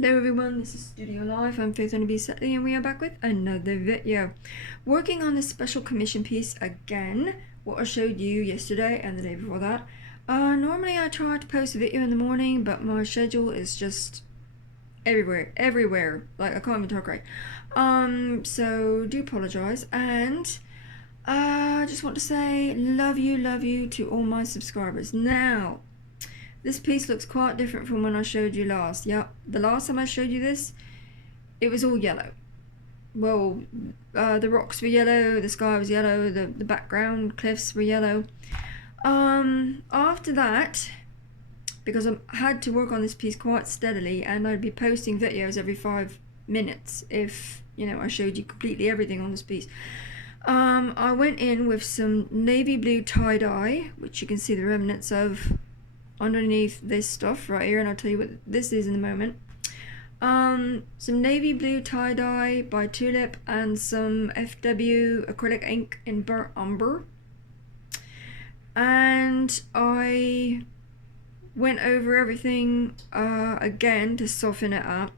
Hello everyone, this is Studiolife. I'm Faith and Sadly, and we are back with another video. Working on this special commission piece again, what I showed you yesterday and the day before that. Normally I try to post a video in the morning, but my schedule is just everywhere. Like I can't even talk right. So do apologize, and I just want to say love you to all my subscribers. Now, this piece looks quite different from when I showed you last. Yeah, the last time I showed you this, it was all yellow. Well, the rocks were yellow, the sky was yellow, the background cliffs were yellow. After that, because I had to work on this piece quite steadily, and I'd be posting videos every 5 minutes if, you know, I showed you completely everything on this piece. I went in with some navy blue tie-dye, which you can see the remnants of underneath this stuff right here, and I'll tell you what this is in a moment. Some navy blue tie-dye by Tulip and some FW acrylic ink in burnt umber, and I went over everything again to soften it up.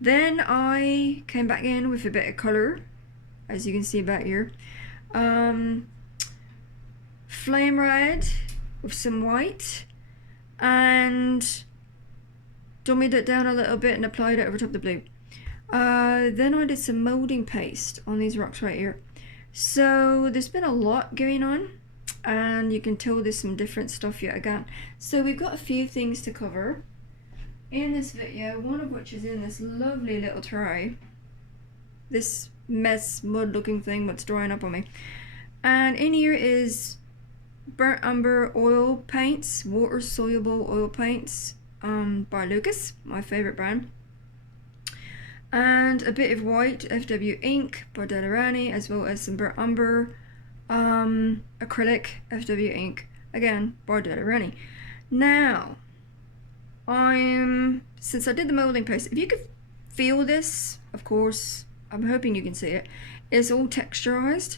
Then I came back in with a bit of color, as you can see back here, flame red with some white, and dummied it down a little bit and applied it over top of the blue. Then I did some molding paste on these rocks right here. So there's been a lot going on, and you can tell there's some different stuff yet again. So we've got a few things to cover in this video, one of which is in this lovely little tray, this mess mud looking thing that's drying up on me. And in here is burnt umber oil paints, water soluble oil paints by Lucas, my favorite brand, and a bit of white FW ink by Delirani, as well as some burnt umber acrylic FW ink, again by Delirani. Now, since I did the molding paste, if you could feel this, of course, I'm hoping you can see it, it's all texturized,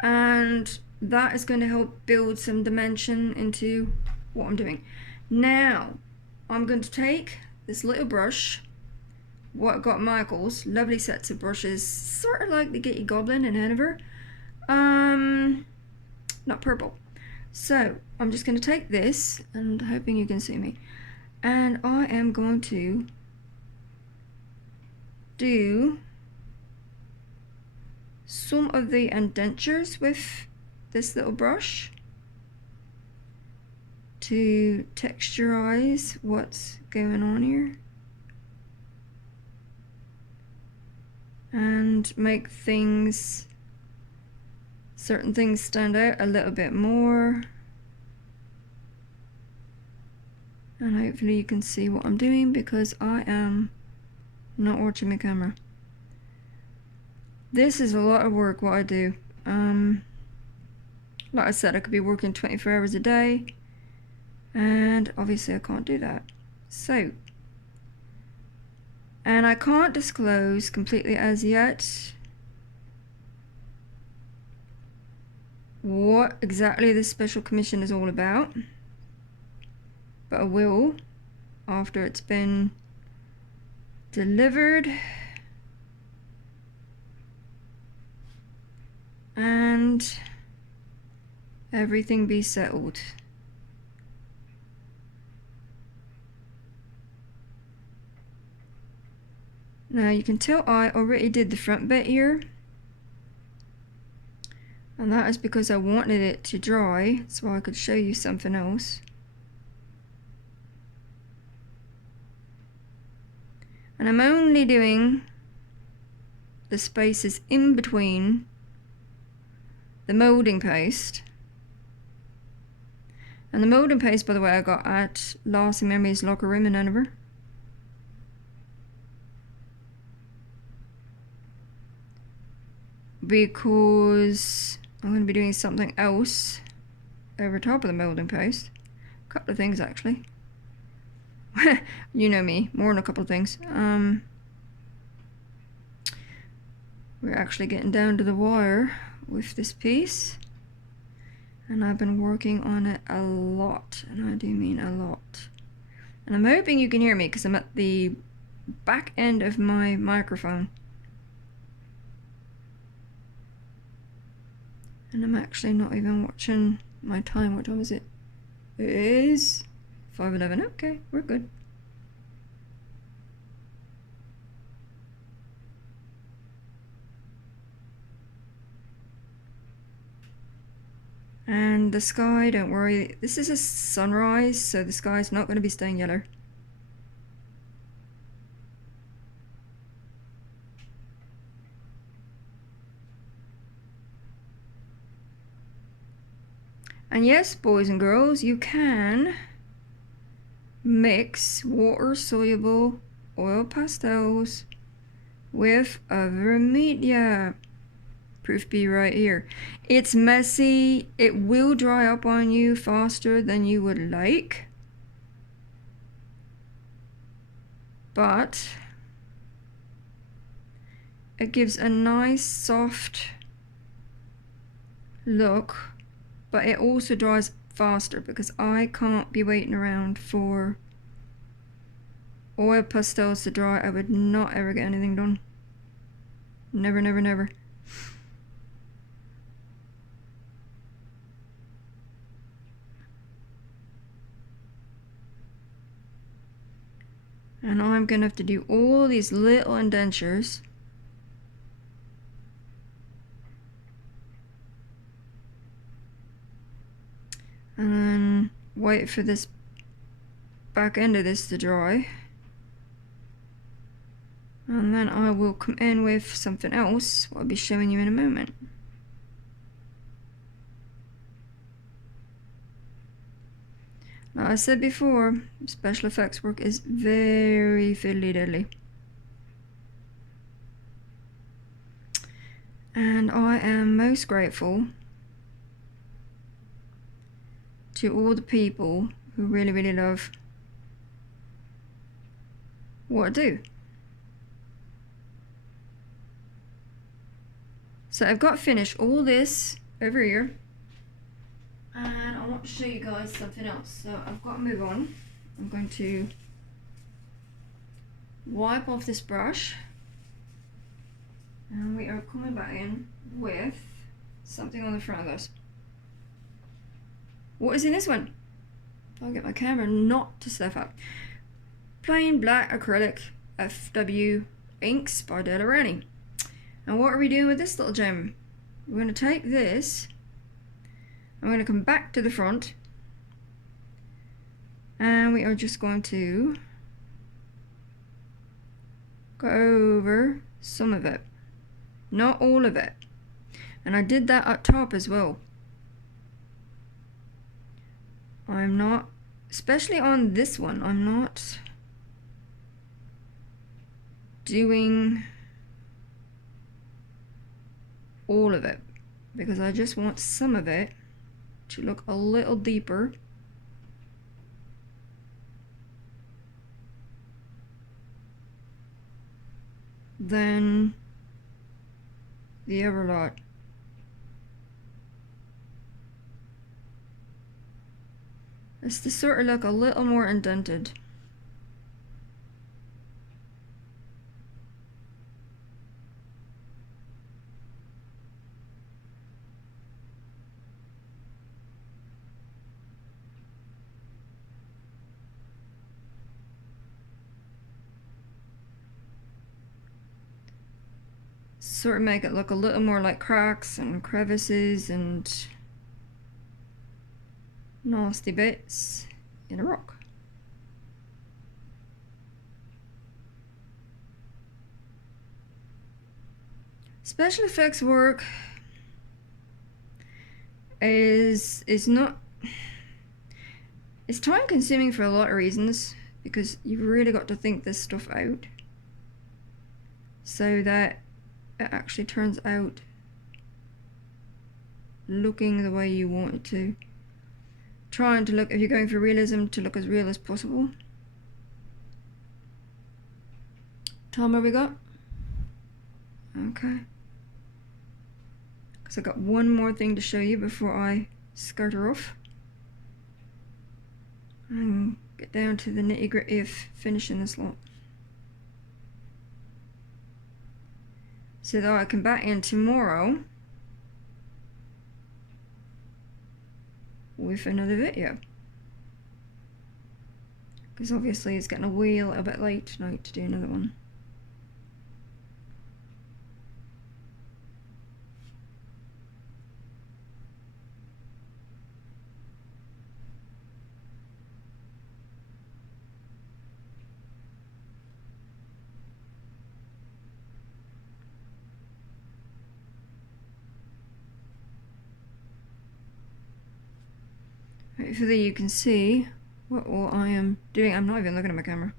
and that is going to help build some dimension into what I'm doing. Now, I'm going to take this little brush, what I got Michael's, lovely sets of brushes, sort of like the Getty Goblin in Hanover, not purple. So, I'm just going to take this, and hoping you can see me, and I am going to do some of the indentures with this little brush to texturize what's going on here and make certain things stand out a little bit more, and hopefully you can see what I'm doing, because I am not watching my camera. This is a lot of work what I do. Like I said, I could be working 24 hours a day, and obviously I can't do that. So, and I can't disclose completely as yet what exactly this special commission is all about, but I will after it's been delivered and everything be settled. Now you can tell I already did the front bit here, and that is because I wanted it to dry so I could show you something else. And I'm only doing the spaces in between the molding paste. And the molding paste, by the way, I got at Lasting Memories locker room in Hanover. Because I'm going to be doing something else over top of the molding paste. A couple of things actually. You know me, more than a couple of things. We're actually getting down to the wire with this piece, and I've been working on it a lot, and I do mean a lot. And I'm hoping you can hear me because I'm at the back end of my microphone. And I'm actually not even watching my time. What time is it? It is 5:11. Okay, we're good. And the sky, don't worry, this is a sunrise, so the sky's not going to be staying yellow. And yes, boys and girls, you can mix water-soluble oil pastels with other media. Proof B right here. It's messy. It will dry up on you faster than you would like. But it gives a nice soft look, but it also dries faster because I can't be waiting around for oil pastels to dry. I would not ever get anything done. Never, never, never. And I'm gonna have to do all these little indentures. And then wait for this back end of this to dry. And then I will come in with something else, what I'll be showing you in a moment. Like I said before, special effects work is very fiddly diddly. And I am most grateful to all the people who really, really love what I do. So I've got finished all this over here. And I want to show you guys something else. So I've got to move on. I'm going to wipe off this brush. And we are coming back in with something on the front of this. What is in this one? I'll get my camera not to stuff up. Plain black acrylic FW inks by Della Rani. And what are we doing with this little gem? We're going to take this. I'm going to come back to the front. And we are just going to go over some of it. Not all of it. And I did that up top as well. I'm not, especially on this one, I'm not doing all of it because I just want some of it to look a little deeper. Than the other lot. It's to sort of look a little more indented. Sort of make it look a little more like cracks and crevices and nasty bits in a rock. Special effects work is not, it's time consuming for a lot of reasons because you've really got to think this stuff out so that it actually turns out looking the way you want it to. Trying to look, if you're going for realism, to look as real as possible. Timer we got? Okay. Because I got one more thing to show you before I skirt her off. And get down to the nitty gritty of finishing this lot. so that I come back in tomorrow with another video. Because obviously it's getting a little bit late tonight to do another one. Hopefully you can see what I am doing. I'm not even looking at my camera.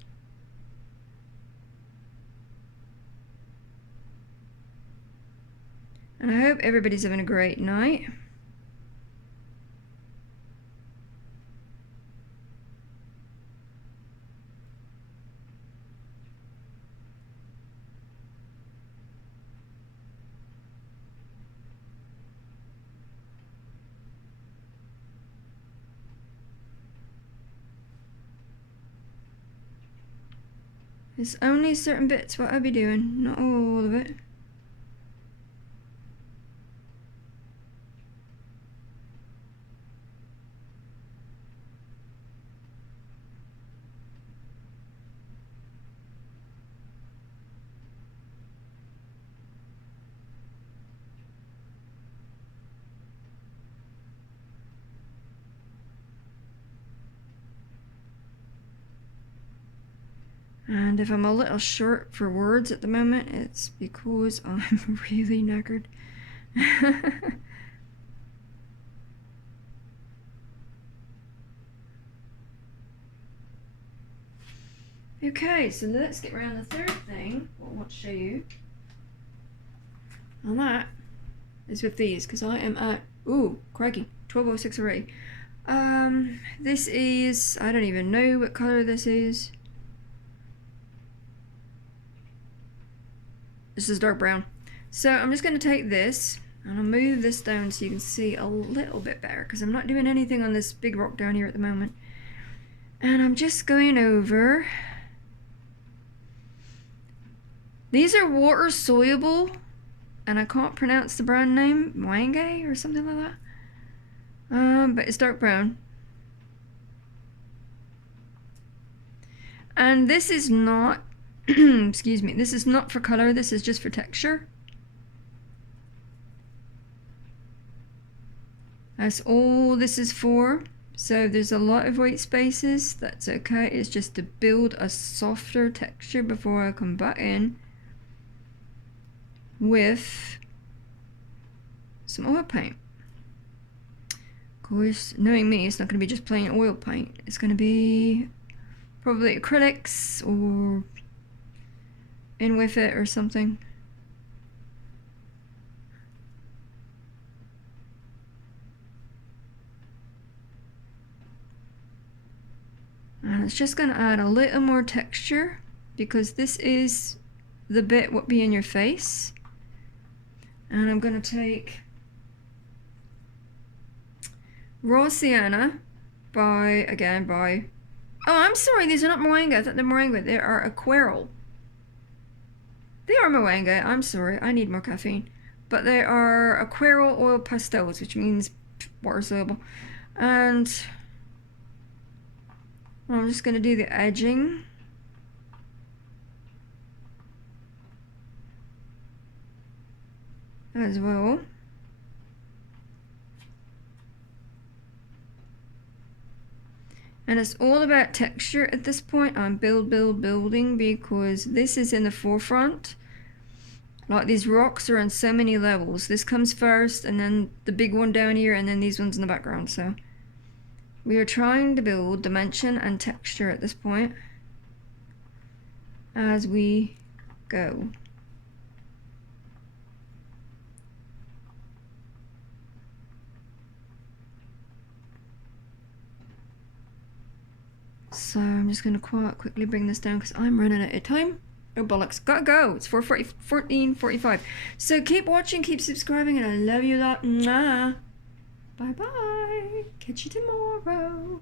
And I hope everybody's having a great night. There's only certain bits what I'll be doing, not all of it. And if I'm a little short for words at the moment, it's because I'm really knackered. Okay, so let's get around the third thing. What I want to show you. And that is with these, because I am at, ooh, crikey, 1206 already. This is, I don't even know what color this is. This is dark brown. So I'm just going to take this and I'll move this down so you can see a little bit better, because I'm not doing anything on this big rock down here at the moment. And I'm just going over. These are water soluble, and I can't pronounce the brand name, Mwange or something like that. But it's dark brown. And this is not excuse me, this is not for color, this is just for texture. That's all this is for. So there's a lot of white spaces, that's okay. It's just to build a softer texture before I come back in with some oil paint. Of course, knowing me, it's not going to be just plain oil paint. It's going to be probably acrylics or in with it or something. And it's just going to add a little more texture, because this is the bit what be in your face. And I'm going to take Raw Sienna by, oh, I'm sorry, these are not Moringa. I thought they're Moringa. They are Aquarel. They are Moringa. I'm sorry, I need more caffeine. But they are Aquarel oil pastels, which means water soluble. And I'm just going to do the edging. As well. And it's all about texture at this point. I'm building, because this is in the forefront. Like, these rocks are on so many levels. This comes first, and then the big one down here, and then these ones in the background. So we are trying to build dimension and texture at this point as we go. So I'm just going to quite quickly bring this down because I'm running out of time. Oh bollocks, gotta go. It's 14:45. So keep watching, keep subscribing, and I love you a lot. Mwah. Bye bye. Catch you tomorrow.